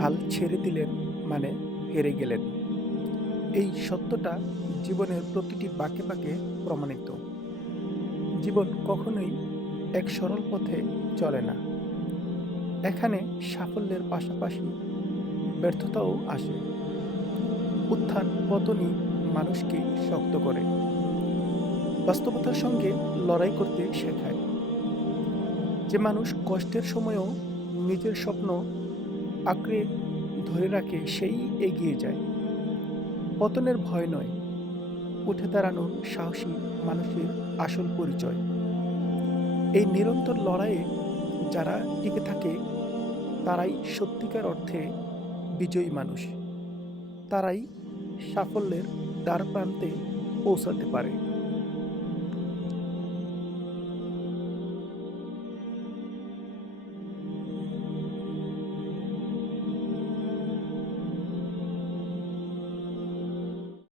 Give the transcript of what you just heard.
হাল ছেড়ে দিলেন মানে হেরে গেলেন। এই সত্যটা জীবনের প্রতিটি বাঁকে বাঁকে প্রমাণিত। জীবন কখনোই এক সরল পথে চলে না। এখানে সাফল্যের পাশাপাশি ব্যর্থতাও আসে। উত্থান পতনই মানুষকে শক্ত করে, বাস্তবতার সঙ্গে লড়াই করতে শেখায়। যে মানুষ কষ্টের সময়েও নিজের স্বপ্ন আঁকড়ে ধরে রাখে সেই এগিয়ে যায়। পতনের ভয় নয়, উঠে দাঁড়ানোর সাহসী মানুষের আসল পরিচয়। এই নিরন্তর লড়াইয়ে যারা টিকে থাকে তারাই সত্যিকার অর্থে বিজয়ী মানুষ। তারাই সাফল্যের দ্বার প্রান্তে পৌঁছাতে পারে।